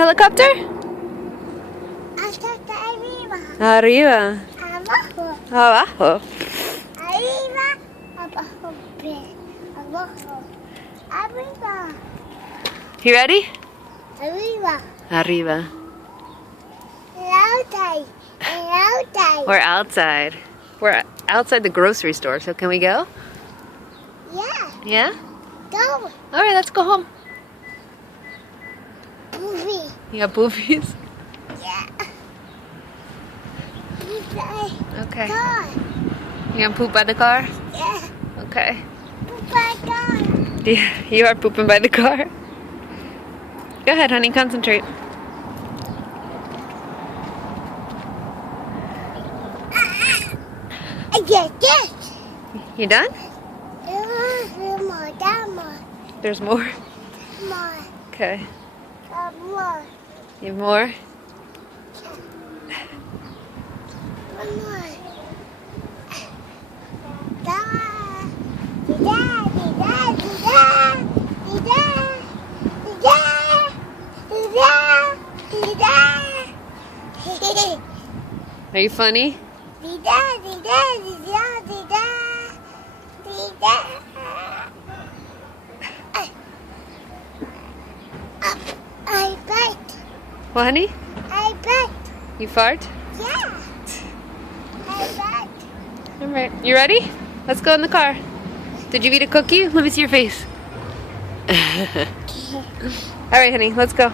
Helicopter? Hasta arriba. Arriba. Abajo. Abajo. Arriba. Abajo. Abajo. Arriba. You ready? Arriba. Arriba. Outside. Outside. We're outside. We're outside the grocery store, so can we go? Yeah. Yeah? Go. Alright, let's go home. Movie. You got boobies? Yeah. Inside. Okay. Car. You gonna poop by the car? Yeah. Okay. Bye car. You are pooping by the car. Go ahead, honey, concentrate. Yes. You done? More. There's more? More. Okay. More. You have more? One more. Da. Da. Da. Da. Da. Are you funny? I bet. What, honey? I bet. You fart? Yeah. I bet. Alright. You ready? Let's go in the car. Did you eat a cookie? Let me see your face. Alright, honey, let's go.